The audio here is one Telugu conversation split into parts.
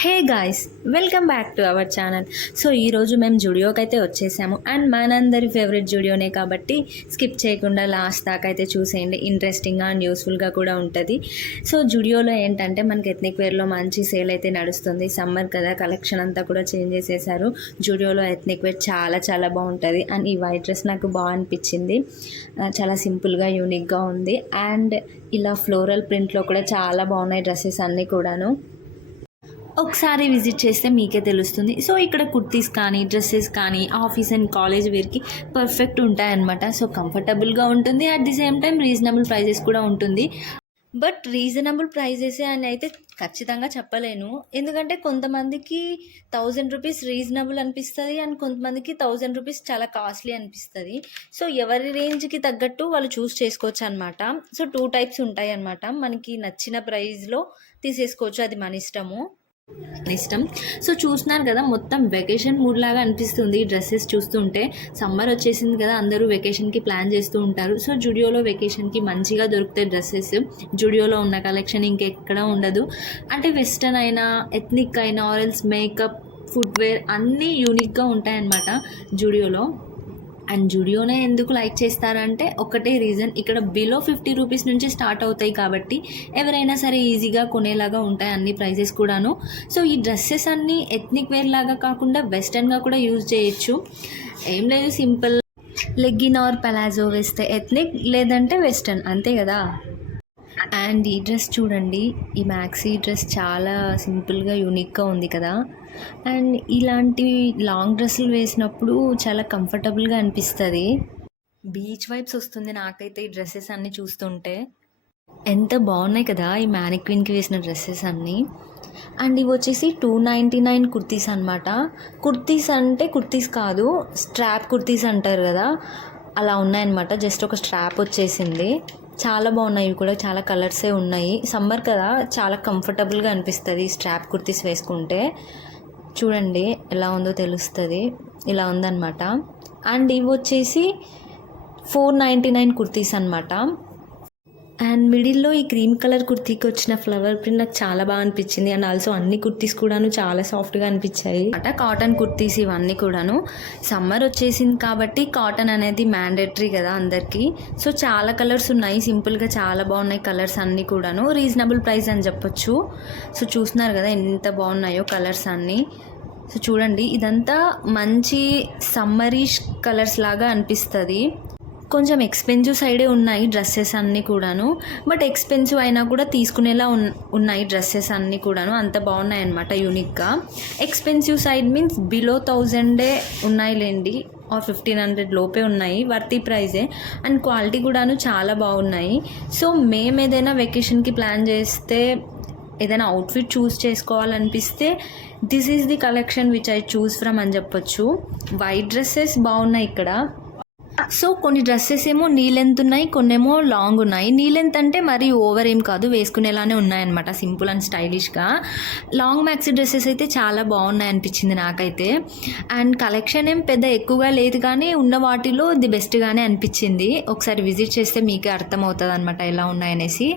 Hey guys, welcome back to our channel. So ఈరోజు మేము జుడియోకి అయితే వచ్చేసాము. అండ్ మనందరి ఫేవరెట్ జుడియోనే కాబట్టి స్కిప్ చేయకుండా లాస్ట్ దాకా అయితే చూసేయండి. ఇంట్రెస్టింగ్గా అండ్ యూస్ఫుల్గా కూడా ఉంటుంది. సో జుడియోలో ఏంటంటే మనకి ఎథ్నిక్ వేర్లో మంచి సేల్ అయితే నడుస్తుంది. సమ్మర్ కదా, కలెక్షన్ అంతా కూడా చేంజ్ చేసేసారు. జుడియోలో ఎథ్నిక్ వేర్ చాలా చాలా బాగుంటుంది. అండ్ ఈ వైట్ డ్రెస్ నాకు బాగా అనిపించింది. చాలా సింపుల్గా యూనిక్గా ఉంది. అండ్ ఇలా ఫ్లోరల్ ప్రింట్లో కూడా చాలా బాగున్నాయి డ్రెస్సెస్ అన్నీ కూడాను. ఒకసారి విజిట్ చేస్తే మీకే తెలుస్తుంది. సో ఇక్కడ కుర్తీస్ కానీ డ్రెస్సెస్ కానీ ఆఫీస్ అండ్ కాలేజ్ వేర్కి పర్ఫెక్ట్ ఉంటాయన్నమాట. సో కంఫర్టబుల్గా ఉంటుంది. At the same time reasonable prices కూడా ఉంటుంది. బట్ రీజనబుల్ ప్రైజెస్ అని అయితే ఖచ్చితంగా చెప్పలేను. ఎందుకంటే కొంతమందికి 1000 రూపీస్ రీజనబుల్ అనిపిస్తుంది అండ్ కొంతమందికి 1000 రూపీస్ చాలా కాస్ట్లీ అనిపిస్తుంది. సో ఎవరి రేంజ్కి తగ్గట్టు వాళ్ళు చూస్ చేసుకోవచ్చు అనమాట. సో 2 టైప్స్ ఉంటాయి అన్నమాట. మనకి నచ్చిన ప్రైస్లో తీసేసుకోవచ్చు, అది మన ఇష్టం. సో చూస్తున్నారు కదా, మొత్తం వెకేషన్ మూడ్ లాగా అనిపిస్తుంది డ్రెస్సెస్ చూస్తుంటే. సమ్మర్ వచ్చేసింది కదా, అందరూ వెకేషన్కి ప్లాన్ చేస్తూ ఉంటారు. సో జుడియోలో వెకేషన్కి మంచిగా దొరుకుతాయి డ్రెస్సెస్. జుడియోలో ఉన్న కలెక్షన్ ఇంకెక్కడ ఉండదు. అంటే వెస్టర్న్ అయినా ఎథ్నిక్ అయినా ఆరెల్స్ మేకప్ ఫుట్వేర్ అన్నీ యూనిక్గా ఉంటాయన్నమాట జుడియోలో. అండ్ జుడియోనే ఎందుకు లైక్ చేస్తారంటే ఒకటే రీజన్, ఇక్కడ బిలో 50 రూపీస్ నుంచి స్టార్ట్ అవుతాయి కాబట్టి ఎవరైనా సరే ఈజీగా కొనేలాగా ఉంటాయి అన్ని ప్రైజెస్ కూడాను. సో ఈ డ్రెస్సెస్ అన్నీ ఎథ్నిక్ వేర్ లాగా కాకుండా వెస్టర్న్గా కూడా యూజ్ చేయొచ్చు. ఏం లేదు, సింపుల్ లెగ్గిన్ ఆర్ పలాజో వేస్తే ఎథ్నిక్, లేదంటే వెస్టర్న్, అంతే కదా. అండ్ ఈ డ్రెస్ చూడండి, ఈ మ్యాక్సీ డ్రెస్ చాలా సింపుల్గా యూనిక్గా ఉంది కదా. అండ్ ఇలాంటి లాంగ్ డ్రెస్సులు వేసినప్పుడు చాలా కంఫర్టబుల్గా అనిపిస్తుంది. బీచ్ వైబ్స్ వస్తుంది నాకైతే ఈ డ్రెస్సెస్ అన్నీ చూస్తుంటే. ఎంత బాగున్నాయి కదా ఈ మ్యానిక్విన్కి వేసిన డ్రెస్సెస్ అన్నీ. అండ్ ఇవి వచ్చేసి 299 కుర్తీస్ అనమాట. కుర్తీస్ అంటే కుర్తీస్ కాదు, స్ట్రాప్ కుర్తీస్ అంటారు కదా, అలా ఉన్నాయన్నమాట. జస్ట్ ఒక స్ట్రాప్ వచ్చేసింది. చాలా బాగున్నాయి. ఇవి కూడా చాలా కలర్సే ఉన్నాయి. సమ్మర్ కదా, చాలా కంఫర్టబుల్గా అనిపిస్తుంది స్ట్రాప్ కుర్తీస్ వేసుకుంటే. చూడండి ఎలా ఉందో తెలుస్తుంది. ఇలా ఉందన్నమాట. అండ్ ఇవి వచ్చేసి 499 కుర్తీస్ అనమాట. అండ్ మిడిల్లో ఈ క్రీమ్ కలర్ కుర్తీకి వచ్చిన ఫ్లవర్ ప్రింట్ నాకు చాలా బాగా అనిపించింది. అండ్ ఆల్సో అన్ని కుర్తీస్ కూడాను చాలా సాఫ్ట్గా అనిపించాయి అట. కాటన్ కుర్తీస్ ఇవన్నీ కూడాను. సమ్మర్ వచ్చేసింది కాబట్టి కాటన్ అనేది మ్యాండేటరీ కదా అందరికీ. సో చాలా కలర్స్ ఉన్నాయి, సింపుల్గా చాలా బాగున్నాయి కలర్స్ అన్నీ కూడాను. రీజనబుల్ ప్రైస్ అని చెప్పొచ్చు. సో చూస్తున్నారు కదా ఎంత బాగున్నాయో కలర్స్ అన్నీ. సో చూడండి, ఇదంతా మంచి సమ్మరీష్ కలర్స్ లాగా అనిపిస్తుంది. కొంచెం ఎక్స్పెన్సివ్ సైడే ఉన్నాయి డ్రెస్సెస్ అన్నీ కూడాను. బట్ ఎక్స్పెన్సివ్ అయినా కూడా తీసుకునేలా ఉన్నాయి డ్రెస్సెస్ అన్నీ కూడాను. అంత బాగున్నాయి అన్నమాట యూనిక్గా. ఎక్స్పెన్సివ్ సైడ్ మీన్స్ బిలో 1000 ఉన్నాయిలేండి, ఆర్ 1500 లోపే ఉన్నాయి. వర్తీ ప్రైజే. అండ్ క్వాలిటీ కూడాను చాలా బాగున్నాయి. సో మేము ఏదైనా వెకేషన్కి ప్లాన్ చేస్తే, ఏదైనా అవుట్ఫిట్ చూస్ చేసుకోవాలనిపిస్తే this is the collection which I choose from అని చెప్పొచ్చు. వైట్ డ్రెస్సెస్ బాగున్నాయి ఇక్కడ. సో కొన్ని డ్రెస్సెస్ ఏమో నీ లెంత్ ఉన్నాయి, కొన్నేమో లాంగ్ ఉన్నాయి. నీ లెంత్ అంటే మరీ ఓవర్ ఏం కాదు, వేసుకునేలానే ఉన్నాయన్నమాట, సింపుల్ అండ్ స్టైలిష్గా. లాంగ్ మ్యాక్సీ డ్రెస్సెస్ అయితే చాలా బాగున్నాయి అనిపించింది నాకైతే. అండ్ కలెక్షన్ ఏం పెద్ద ఎక్కువగా లేదు, కానీ ఉన్న వాటిలో ది బెస్ట్గానే అనిపించింది. ఒకసారి విజిట్ చేస్తే మీకే అర్థమవుతుంది అనమాట ఎలా ఉన్నాయనేసి.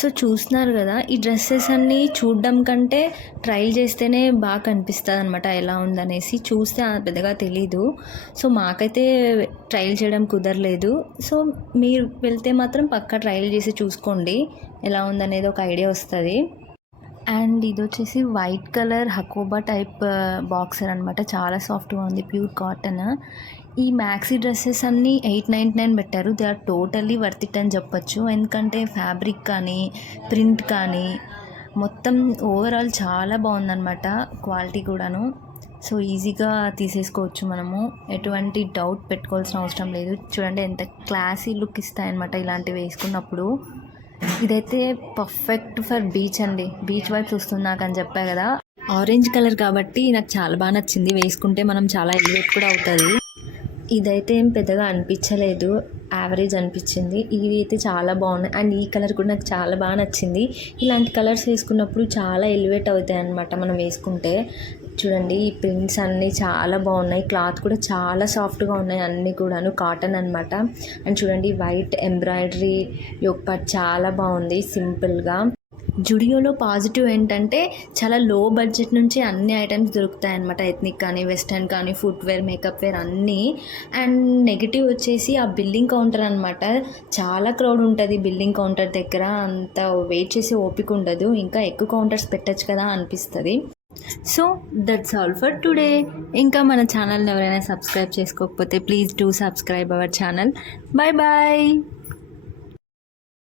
సో చూస్తున్నారు కదా, ఈ డ్రెస్సెస్ అన్నీ చూడడం కంటే ట్రైల్ చేస్తేనే బాగా కనిపిస్తుంది అనమాట ఎలా ఉందనేసి. చూస్తే పెద్దగా తెలీదు. సో మాకైతే ట్రైల్ చేయడం కుదరలేదు. సో మీరు వెళ్తే మాత్రం పక్కా ట్రైల్ చేసి చూసుకోండి ఎలా ఉందనేది ఒక ఐడియా వస్తుంది. అండ్ ఇది వచ్చేసి white colour hakoba type boxer అనమాట. చాలా సాఫ్ట్గా ఉంది, ప్యూర్ కాటన్. ఈ మ్యాక్సీ డ్రెస్సెస్ అన్నీ 899 పెట్టారు. They are totally worth it అని చెప్పొచ్చు. ఎందుకంటే ఫ్యాబ్రిక్ కానీ ప్రింట్ కానీ మొత్తం ఓవరాల్ చాలా బాగుందన్నమాట, క్వాలిటీ కూడాను. సో ఈజీగా తీసేసుకోవచ్చు మనము, ఎటువంటి డౌట్ పెట్టుకోవాల్సిన అవసరం లేదు. చూడండి ఎంత క్లాసీ లుక్ ఇస్తాయన్నమాట ఇలాంటివి వేసుకున్నప్పుడు. ఇదైతే పర్ఫెక్ట్ ఫర్ బీచ్ అండి. బీచ్ వైపు వస్తుంది నాకు అని చెప్పా కదా. ఆరెంజ్ కలర్ కాబట్టి నాకు చాలా బాగా నచ్చింది. వేసుకుంటే మనం చాలా ఎలివేట్ కూడా అవుతుంది. ఇదైతే ఏం పెద్దగా అనిపించలేదు, యావరేజ్ అనిపించింది. ఇవి అయితే చాలా బాగున్నాయి. అండ్ ఈ కలర్ కూడా నాకు చాలా బాగా నచ్చింది. ఇలాంటి కలర్స్ వేసుకున్నప్పుడు చాలా ఎలివేట్ అవుతాయి అన్నమాట మనం వేసుకుంటే. చూడండి ఈ ప్రింట్స్ అన్నీ చాలా బాగున్నాయి. క్లాత్ కూడా చాలా సాఫ్ట్గా ఉన్నాయి, అన్నీ కూడాను కాటన్ అనమాట. అండ్ చూడండి వైట్ ఎంబ్రాయిడరీ యోగ్ పార్ట్ చాలా బాగుంది సింపుల్గా. జుడియోలో పాజిటివ్ ఏంటంటే చాలా లో బడ్జెట్ నుంచి అన్ని ఐటమ్స్ దొరుకుతాయి అన్నమాట. ఎథ్నిక్ కానీ, వెస్టర్న్ కానీ, ఫుట్వేర్, మేకప్ వేర్ అన్నీ. అండ్ నెగిటివ్ వచ్చేసి ఆ బిల్లింగ్ కౌంటర్ అనమాట. చాలా క్రౌడ్ ఉంటుంది బిల్లింగ్ కౌంటర్ దగ్గర. అంత వెయిట్ చేసే ఓపిక ఉండదు. ఇంకా ఎక్కువ కౌంటర్స్ పెట్టచ్చు కదా అనిపిస్తుంది. So that's all for today. ఇంకా మన ఛానల్ని ఎవరైనా సబ్స్క్రైబ్ చేసుకోకపోతే please do subscribe our channel. Bye bye.